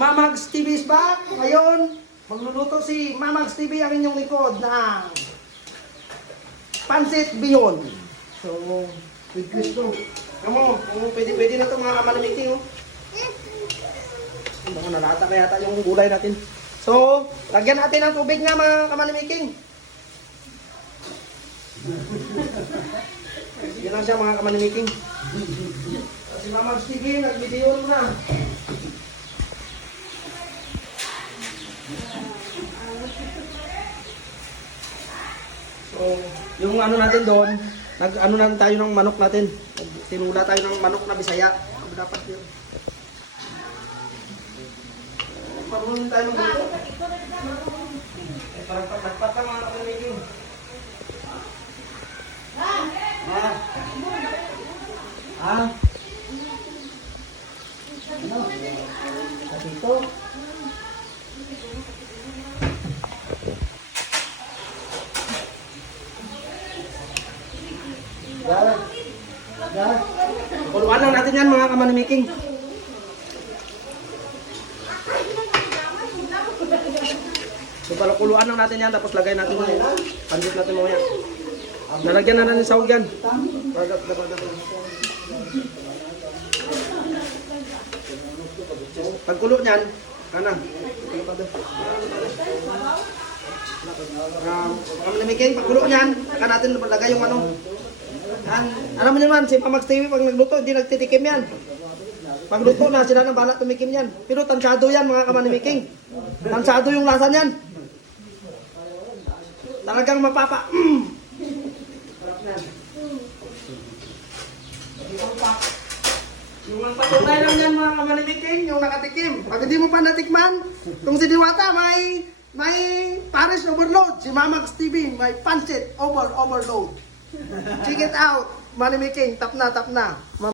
Mamags TV is back. Ngayon, magluluto si Mamags TV ang inyong likod ng Pansit Bihon. So, with Cristo. Kamo, kung pwede na ito mga kamanamiking. Oh. Baka nalata na yata yung gulay natin. So, lagyan natin ng tubig nga mga kamanamiking. Yan lang siya mga kamanamiking. Si Mamags TV, nag-video na. So, yung ano natin doon, nag-ano natin tayo ng manok natin. Tinula tayo ng manok na Bisaya. Dapat yun. Marunong tayo ng manok. Parang nagpat ka mga kapamiging. Ano? Dito. Puluan lang natin yan mga kamanamiking. So palukuluan lang natin yan tapos lagay natin yung pandit natin mamaya. Nalagyan na natin sahog yan. Pagkulo niyan, kana. Kamanamiking, pagkulo niyan, saka natin lagay yung ano. Alam mo naman, si Mamags TV pag nagluto, hindi nagtitikim yan. Pag luto na, sila nang bahala tumikim yan. Pero tansado yan mga kamanimiking. Tansado yung lasa niyan. Talagang mapapa. Yung ang patunay lang yan mga kamanimiking, yung nakatikim. Pag hindi mo pa natikman, kung si Diwata may Paris overload. Si Mamags TV may pancit overload. Check it out, Manimiking, tap na.